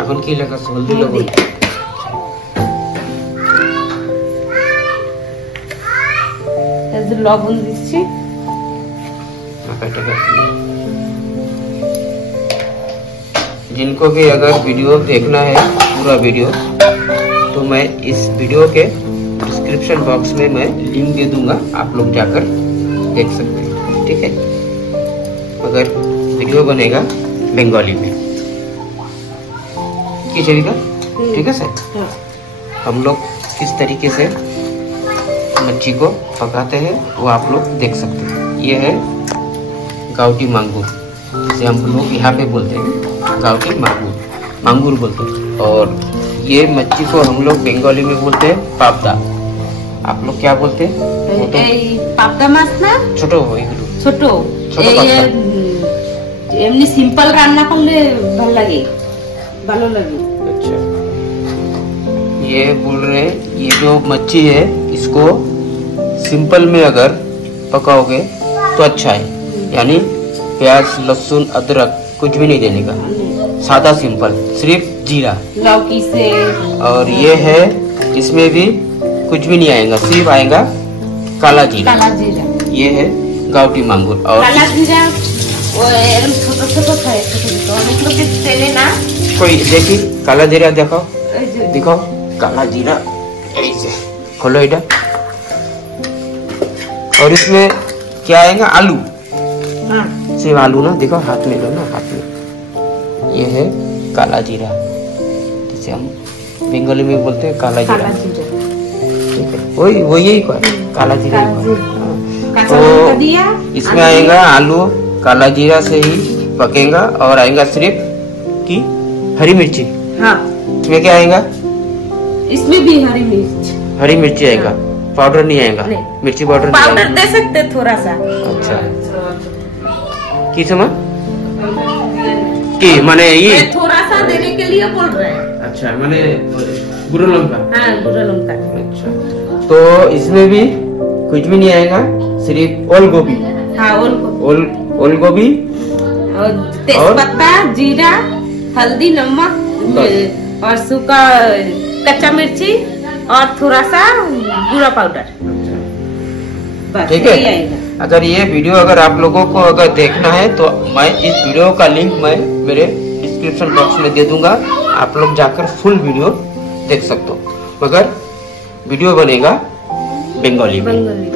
এখন কি লেখা আছে? হলদি লবণ। लवण दीजिए। जिनको भी अगर वीडियो देखना है पूरा वीडियो, तो मैं इस वीडियो के डिस्क्रिप्शन बॉक्स में मैं लिंक दे दूंगा, आप लोग जाकर देख सकते हैं। ठीक है, अगर वीडियो बनेगा बंगाली में की चलेगा। ठीक है सर, हम लोग किस तरीके से मच्छी को पकाते हैं वो आप लोग देख सकते हैं। ये है गाउटी मांगूर, जिसे हम लोग यहाँ पे बोलते हैं गाउटी मांगूर, मांगूर बोलते हैं। और ये मच्छी को हम लोग बंगाली में बोलते हैं पापदा। आप लोग क्या बोलते हैं? पापदा माछ ना? छोटो एगुलो ছোট। এমনি সিম্পল রান্না করলে ভালো লাগে। अच्छा, ये बोल रहे हैं ये जो मच्छी है इसको सिंपल में अगर पकाओगे तो अच्छा है, यानी प्याज लहसुन अदरक कुछ भी नहीं देने का, सादा सिंपल, सिर्फ जीरा लौकी से। और ये है इसमें भी कुछ भी नहीं आएगा, सिर्फ आएगा काला जीरा। ये है गाउटी मांगूर। और काला जीरा वो छोटा छोटा खाए, अनेक लोग तेले ना। कोई देखी काला जीरा दिखाओ, दिखाओ काला जीरा, ऐसे खोलो इधर। और इसमें क्या आएगा? आलू। सिर्फ आलू ना, देखो हाथ में लो ना, हाथ में। ये है काला जीरा, जिसे हम बंगाली में बोलते हैं काला जीरा। ठीक है, वही काला जीरा। तो इसमें आएगा आलू, काला जीरा से ही पकेगा। और आएगा सिर्फ की हरी मिर्ची। हाँ, इसमें क्या आएगा? इसमें भी हरी मिर्च, हरी मिर्ची आएगा, पाउडर नहीं आएगा। मिर्ची पाउडर दे सकते थोड़ा सा। अच्छा, की समझ की माने ये थोड़ा सा देने के लिए बोल रहे हैं। अच्छा, माने गुड़ लंका। हाँ, गुड़ लंका। अच्छा, तो इसमें भी कुछ भी नहीं आएगा, सिर्फ ओल गोभी। हाँ, ओल गोभी और तेजपत्ता, जीरा, हल्दी, नमक और सूखा कच्चा मिर्ची और थोड़ा सा गुड़ा पाउडर। ठीक है, अगर ये वीडियो अगर आप लोगों को अगर देखना है तो मैं इस वीडियो का लिंक मैं मेरे डिस्क्रिप्शन बॉक्स में दे दूंगा, आप लोग जाकर फुल वीडियो देख सकते हो। मगर वीडियो बनेगा बंगाली में,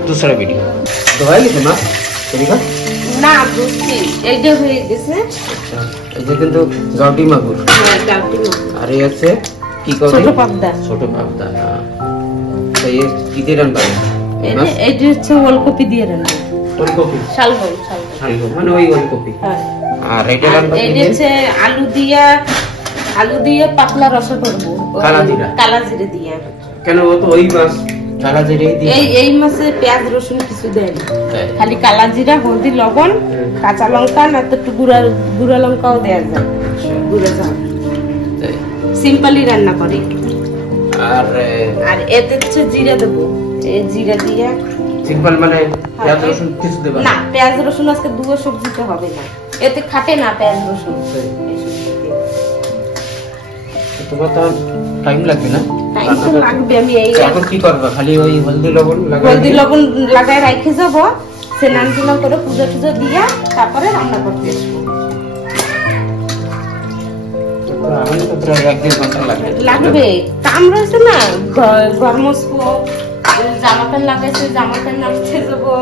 दूसरा वीडियो दवाई लिखना चलेगा না বুঝছি এইটা হয়ে গেছে। আচ্ছা, এটা কিন্তু গাউটি মাগুর। হ্যাঁ, গাউটি মাগুর। আর এই আছে কি কবে? ছোট পাবদা। ছোট পাবদা। হ্যাঁ, তো এই কি দিয়ে রান্না হবে? এইটা হচ্ছে ওলকপি দিয়ে রান্না। ওলকপি? শালগম মানে ওই ওলকপি। হ্যাঁ। আর এটা রান্না এইটা হচ্ছে আলু দিয়ে পাতলা রসা করব। কালা জিরা দিয়ে। কেন? ও তো ওই মাছ কালা জিরা দিয়ে। এই মাছে পেঁয়াজ রসুন কিছু দেয় না, খালি কালা জিরা, হলদি, লবণ, কাঁচা লঙ্কা না তো একটু গুঁড়া লঙ্কাও দেয়া যায়। গুঁড়া ঝাল সিম্পলি রান্না করি। আর এতে হচ্ছে জিরা দেবো, এই জিরা দিয়ে সিম্পল মানে পেঁয়াজ রসুন কিছু দেব না। পেঁয়াজ রসুন আজকে দুটো সবজিতে হবে না, এতে খাটে না পেঁয়াজ রসুন। তোমার তো টাইম লাগবে না? টাইম তো লাগবে। আমি এই এখন কি করব? খালি ওই হলদি লবণ লাগাই রেখে যাব, স্নান টান করে পূজা টুজা দিয়া তারপরে রান্না করতে আসবো। লাগবে, কাম রয়েছে না, ঘর মুছবো, জামা প্যান্ট লাগাইছে, জামা প্যান্ট নাচতে যাবো,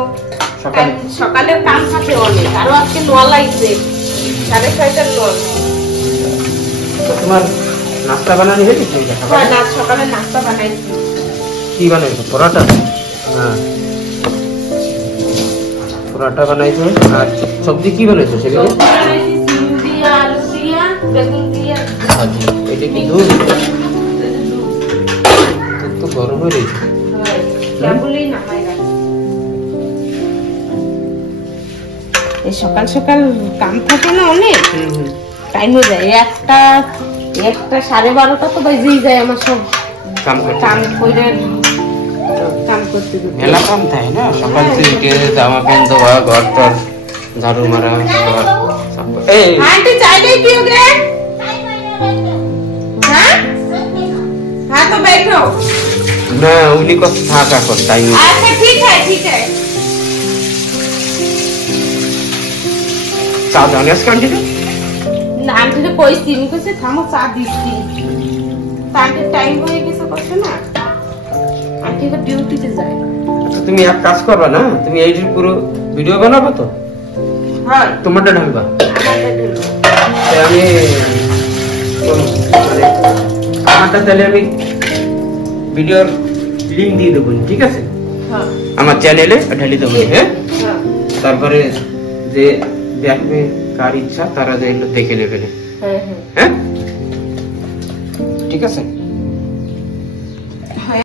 সকালে কাম থাকে অনেক। আরো আজকে নোয়া লাগছে, 6:30টার নোয়া। তোমার নাস্তা বানানো হয়েছে? হ্যাঁ, সকালে নাস্তা বানাইছি। কি বানাইছো? পরোটা? হ্যাঁ, পরোটা বানাইছো। আর সবজি কি বানাইছো? সেগুলো সিম দিয়া, আলু দিয়া, বেগুন দিয়া। আচ্ছা, এটা কি দুধ? তো গরম হয়ে রয়েছে। কেবলই নামাই রাখছি। এই সকাল সকাল কাম থাকে না অনেক, টাইম হয়ে যায়। একটা 12:30 তো বাজেই যায় আমার সব কাম করে काम करते मेला काम था है ना, सकाल से उठ के जामा पहन धोआ, घर पर झाड़ू मारा। आंटी चाय नहीं पियोगे? ना उन्हीं को था कर टाइम। अच्छा ठीक है ठीक है। चा जाने इसका आंटी ना आंटी ने कोई सीन को से थामो चा दीती ताकि टाइम होए কিছু করছে না আন্টি তো ডিউটিতে যায়। আচ্ছা তুমি এক কাজ করবা না, তুমি এইটির পুরো ভিডিও বানাবো তো? হ্যাঁ তোমারটা ঢালবা, আমারটা ঢালবো। আমি মানে আমারটা তাহলে আমি ভিডিওর লিংক দিয়ে দেবো, ঠিক আছে? হ্যাঁ আমার চ্যানেলে ঢালি দেবো। হ্যাঁ হ্যাঁ তারপরে যে দেখবে কার ইচ্ছা তারা দেখে নেবে। হ্যাঁ হ্যাঁ ঠিক আছে।